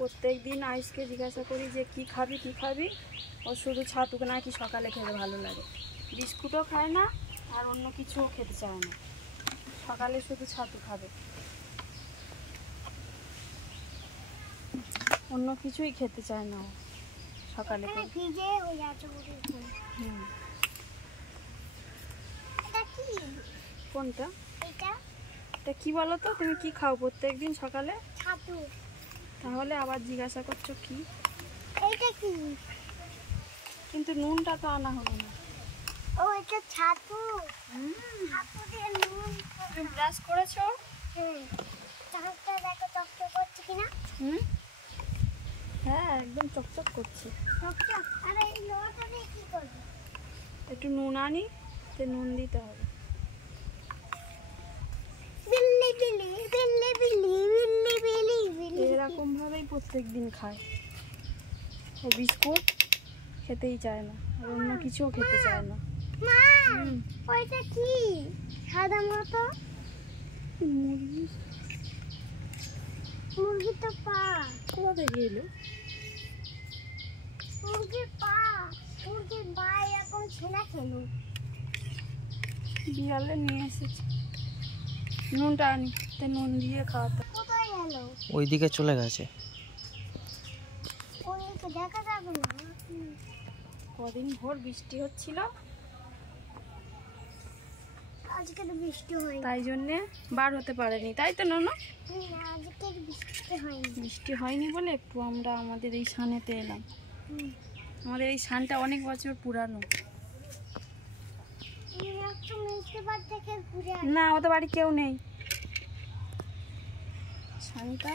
প্রত্যেক দিন আয়ুষকে জিজ্ঞাসা করি যে কি খাবি, ও শুধু ছাতুকে নাকি সকালে খেতে ভালো লাগে। বিস্কুটও খায় না আর অন্য কিছুও খেতে চায় না, সকালে শুধু ছাতু খাবে, অন্য কিছুই খেতে চায় না ও সকালে। কোনটা এটা কি বলো তো? তুমি কি খাও প্রত্যেক দিন সকালে? ছাতু। তাহলে আবার জিজ্ঞাসা করছো কি? এইটা কি? কিন্তু নুনটা তো আনা হলো না। ও এটা ছাতু। ছাতু দিয়ে নুন। তুমি ব্রাশ করেছো? চামচটা দেখো চকচক করছে কিনা? হ্যাঁ, একদম চকচক করছে। চকচক। আরে এই লোটা দিয়ে কি করব? একটু নুন আনি, তে নুন দিতে হবে। এরকম ভাবেই প্রত্যেক দিন খায়। বিস্কুট খেতেই চায় না আর অন্য কিছুও খেতে চায় না। ওইটা কি সাদা মতো? মুরগি তো পা কোথা থেকে এলো? মুরগির পা, মুরগির পা এরকম ছেনা খেলো। বিড়ালে নিয়ে এসেছে। নুনটা আনি, তে নুন দিয়ে খাওয়াতে। কোথায় গেল? ওইদিকে চলে গেছে। ওইদিকে দেখা যাবে না। কদিন ভোর বৃষ্টি হচ্ছিল, আজকে তো বৃষ্টি হয়নি, তাই জন্যে বার হতে পারেনি, তাই তো ননু? আজকে বৃষ্টি হয়নি বলে একটু আমরা আমাদের এই সানেতে এলাম। আমাদের এই সানটা অনেক বছর পুরানো। না, ওদের বাড়ি কেউ নেই। সানটা